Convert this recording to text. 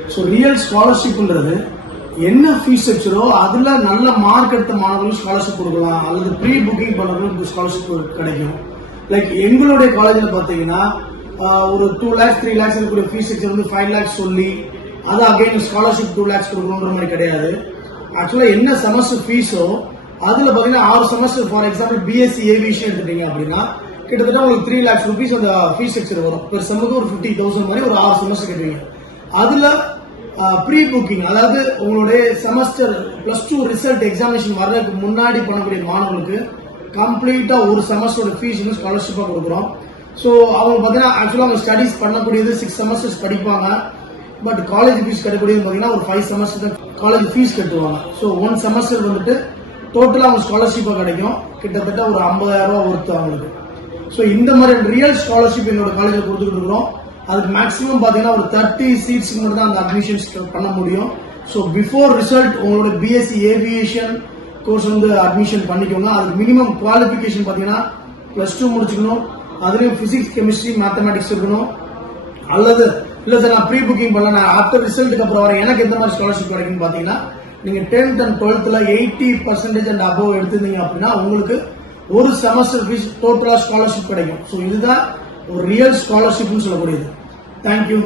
So real ஸ்காலர்ஷிப்ன்றது என்ன fees ஸ்ட்ரக்சரோ அதுல நல்ல மார்க் எடுத்த மாணவர்களுக்கு ஸ்காலர்ஷிப் கொடுக்கலாம், அல்லது ப்ரீ புக்கிங் பண்ணவங்களுக்கு ஸ்காலர்ஷிப் கிடைக்கும். லைக் எங்களுடைய காலேஜில் பார்த்தீங்கன்னா ஒரு 2 lakhs 3 lakhs இருக்கக்கூடிய ஃபீஸ் ஸ்ட்ரக்சர் வந்து 5 lakhs சொல்லி அது அகைன் ஸ்காலர்ஷிப் 2 lakhs கொடுக்கணுன்ற மாதிரி கிடையாது. ஆக்சுவலா என்ன செமஸ்டர் ஃபீஸோ அதுல பாத்தீங்கன்னா 6 semester for example BSc aviation எடுத்துட்டீங்க அப்படின்னா கிட்டத்தட்ட உங்களுக்கு 3 lakhs rupees அந்த ஃபீஸ் ஸ்ட்ரக்சர் வரும். பெர் செம்முக்கு ஒரு 50,000 மாதிரி ஒரு 6 செமஸ்டர் கட்டுவீங்க. அதுல ப்ரீ புக்கிங், அதாவது உங்களுடைய செமஸ்டர் +2 ரிசல்ட் எக்ஸாமினேஷன் வர்றதுக்கு முன்னாடி பண்ணக்கூடிய மாணவர்களுக்கு கம்ப்ளீட்டா ஒரு செமஸ்டரோட ஃபீஸ் வந்து ஸ்காலர்ஷிப்பா கொடுக்குறோம். ஸோ அவங்க பார்த்தீங்கன்னா ஆக்சுவலாக அவங்க ஸ்டடிஸ் பண்ணக்கூடியது 6 செமஸ்டர்ஸ் படிப்பாங்க. பட் காலேஜ் ஃபீஸ் கட்டக்கூடியது பார்த்தீங்கன்னா ஒரு 5 செமஸ்டர் தான் காலேஜ் ஃபீஸ் கட்டுவாங்க. ஸோ 1 செமஸ்டர் வந்துட்டு டோட்டலாக அவங்க ஸ்காலர்ஷிப்பாக கிடைக்கும். கிட்டத்தட்ட ஒரு 50,000 ரூபா ஒர்த்து அவங்களுக்கு. ஸோ இந்த மாதிரி ரியல் ஸ்காலர்ஷிப் என்னோட காலேஜில் கொடுத்துட்டு இருக்கிறோம். அதுக்கு மேக்ஸிமம் பார்த்தீங்கன்னா ஒரு 30 சீட்ஸ்க்கு மட்டும் தான் அந்த அட்மிஷன்ஸ் பண்ண முடியும். ஸோ பிஃபோர் ரிசல்ட் உங்களோட பிஎஸ்சி ஏவியேஷன் கோர்ஸ் வந்து அட்மிஷன் பண்ணிக்கோங்க. அதுக்கு மினிமம் குவாலிஃபிகேஷன் பார்த்தீங்கன்னா +2 முடிச்சுக்கணும். அதுலேயும் பிசிக்ஸ் கெமிஸ்ட்ரி மேத்தமெட்டிக்ஸ் இருக்கணும். அல்லது இல்லை சார் நான் ப்ரீ புக்கிங் பண்ணல, நான் ஆஃப்டர் ரிசல்ட்டுக்கு அப்புறம் வரேன், எனக்கு எந்த மாதிரி ஸ்காலர்ஷிப் கிடைக்குன்னு பார்த்தீங்கன்னா நீங்க 10th and 12th 80% and above எடுத்திருந்தீங்க அப்படின்னா உங்களுக்கு ஒரு செமஸ்டர் ஃபீஸ் டோட்டலா ஸ்காலர்ஷிப் கிடைக்கும். ஸோ இதுதான் ஒரு ரியல் ஸ்காலர்ஷிப்னு சொல்லக்கூடியது. தேங்க்யூ.